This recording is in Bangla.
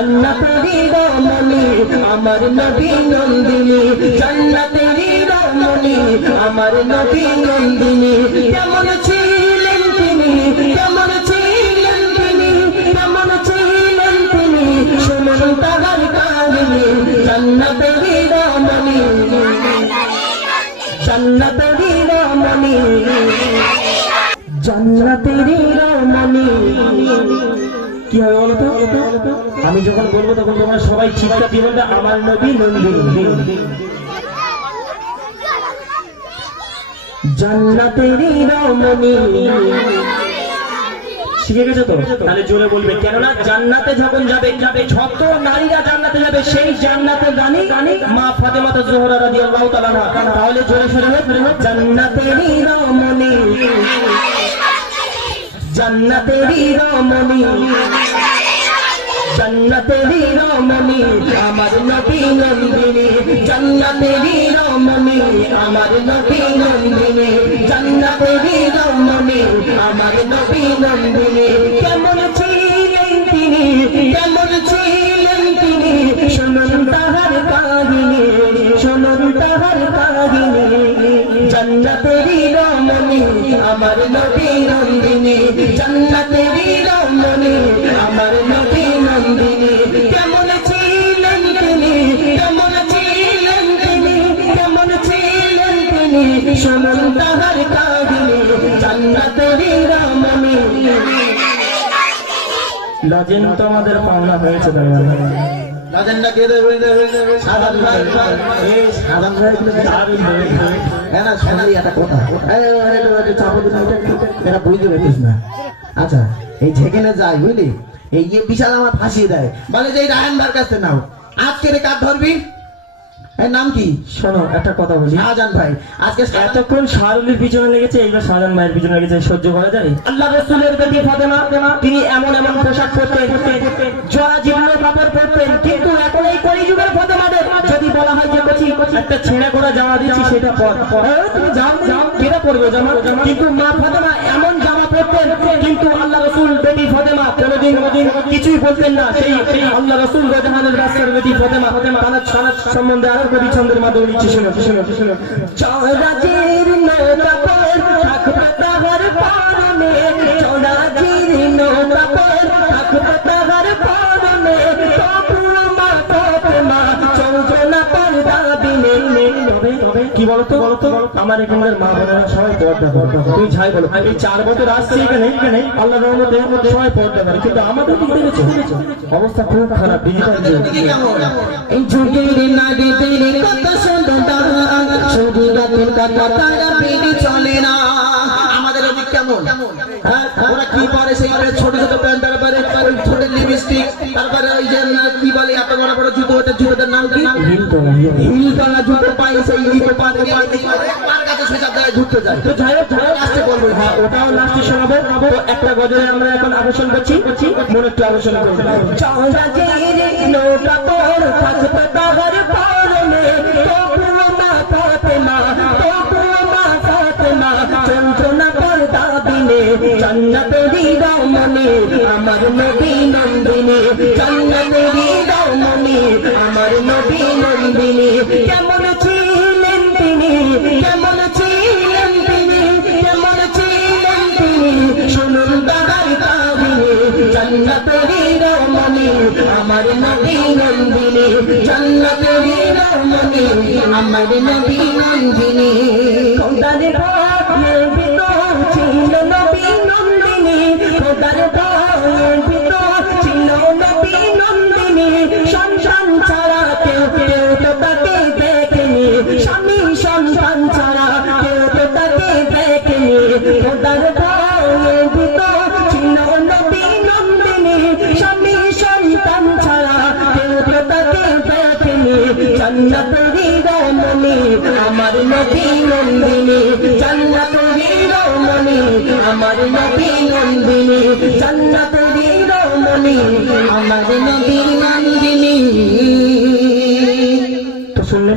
জান্নাতেরই রমণী আমার নবী নন্দিনী, জান্নাতেরই রমণী আমার নবী নন্দিনী। কেমন ছিলেন তিনি, কেমন ছিলেন তিনি, কেমন ছিলেন তিনি, শুনুন তাহার কাহিনী। জান্নাতেরই রমণী, জান্নাতেরই রমণী, জান্নাতেরই রমণী। কি হবে বলতো? আমি যখন বলবো তখন তোমরা সবাই চিৎকার দিবেন আমার নবী নন্দিনী। জান্নাতেরই রমণী। শিখে গেছো তো? তাহলে জোরে বলবে, কেননা জান্নাতে যখন যাবে যত নারীরা জান্নাতে যাবে সেই জান্নাতের রানী মা ফাতেমা জোহরা রাদিয়াল্লাহু তাআলা আনহা। তাহলে জোরে সরে জান্নাতেরই রমণী, জান্নাতেরই রমণী, জান্নাতেরই রমণী আমার নবী নন্দিনী, জান্নাতেরই রমণী আমার নবী নন্দিনী, জান্নাতেরই রমণী আমার নবী নন্দিনী। কেমন ছিলেন তিনি, কেমন ছিলেন তিনি, শুনুন তাহার কাহিনী, শুনুন তাহার কাহিনী। জান্নাতেরই রমণী আমার নবী নন্দিনী, জান্নাতেরই রমণী আমার নবী নন্দিনী। কেমন ছিলেন তিনি, কেমন ছিলেন তিনি, কেমন ছিলেন তিনি, শুনুন তাহার কাহিনী। জান্নাতেরই রমণী। লাজেন তো আমাদের পাওনা হয়েছে, লাজেন্ডা কে দেবে? সাধারণ ভাই, এই সাধারণ ভাই হ্যাঁ না, শোনাই একটা কথা, এটা বুঝতে পারছিস না। আচ্ছা, এই যেখানে যায় বুঝলি, এই বিশাল আমার ফাঁসিয়ে দেয়, বলে যে এই রায়ন ভাইয়ের কাছে নাও, আজকে রে কার ধরবি? এর নাম কি? শোনো একটা কথা বলি, শাহজাহান ভাই আজকে এতক্ষণ শাহরুলের পিছনে লেগেছে, এইবার শাহজাহান ভাইয়ের পিছনে লেগেছে, সহ্য করা যায়? আল্লাহ রাসূলের বেটি ফাতেমা তিনি এমন এমন পোশাক পরতেন, জরা জীর্ণ কাপড় পরতেন, কিন্তু এখন এই কলিযুগের ফাতেমাদের যদি বলা হয় যে বলছি একটা ছেঁড়া করা জামা দিচ্ছি সেটা পর, তুমি যাও যাও কেটে পরবে জামা, কিন্তু মা ফাতেমা এমন জামা পরতেন, কিন্তু আল্লাহ রাসূল বেটি ফাতেমা কোনোদিন কিছুই বলতেন না। সেই আল্লাহ রাসূল জাহানের রাসূলের বেটি ফাতেমা তার সম্বন্ধে আরো কবি ছন্দের মাধ্যমে লিখছি, শোনো শোনো শোনো। জরা জীর্ণ কাপড় থাকবে তাহার পরনে, জরা জীর্ণ কাপড় থাকবে তাহার পরনে, তবুও মা ফাতেমা চলবে না পর্দা বিনে। কি বলতো আমার এখানকার মা বোনেরা সবাই পর্দা করে, তুই যাই বলো, এই 4 বছর আসছে এখানে আল্লাহর রহমতে সবাই পর্দা করে, কিন্তু আমাদের দিকে দেখেছো অবস্থা খুব খারাপ। ডিজিটাল যুগ, এই যুগের নারীদের কত সুন্দর, শুধু রাতের কথা তারা বেরিয়ে চলে না। আমাদের এদিক কেমন? ওরা কি পরে সেই ছোট ছোট প্যান্ট, তারপরে ওই ছোট লিপস্টিক, তারপরে ওই যে কি বলে এত বড় বড় জুতো, ওটা জুতোটার নাম কি? হিলতলা জুতো পাই, সেই জুতো পাতে পার কাছে সেসব জায়গায় ঘুরতে যায়। তো যাই হোক লাস্টে বলবো, হ্যাঁ ওটাও লাস্টে শোনাবো। তো একটা গজলে আমরা এখন আকর্ষণ করছি, মনে একটু আকর্ষণ করবো। চওড়া জীর্ণ কাপড় থাকবে তাহার পরনে, তবুও মা ফাতেমা, তবুও মা ফাতেমা চলবে না পর্দা বিনে। জান্নাতেরই রমণী আমার নবী নন্দিনী, জান্নাতেরই রমণী আমার নবী নন্দিনী। কেমন ছিলেন তিনি, কেমন ছিলেন তিনি, কেমন ছিলেন তিনি, শুনুন তাহার কাহিনী। জান্নাতেরই রমণী আমার নবী নন্দিনী, জান্নাতেরই রমণী আমার নবী নন্দিনী। খোদার ভয়ের ভিতর ছিল নবী নন্দিনী, খোদার ভয়ের ভিতর ছিল নবী নন্দিনী। সন্তান ছাড়া কেউ তো তাকে দেখেনি, স্বামী সন্তান ছাড়া কেউ তো তাকে দেখেনি। খোদার ভয়ের ভিতর ছিল নবী নন্দিনী, স্বামী সন্তান ছাড়া কেউ তো তাকে দেখেনি। জান্নাতেরই রমণী আমার নবী নন্দিনী, জান্নাতেরই রমণী আমার নবী নন্দিনী, জান্নাতেরই রমণী আমার নবী নন্দিনী। তো শুনলে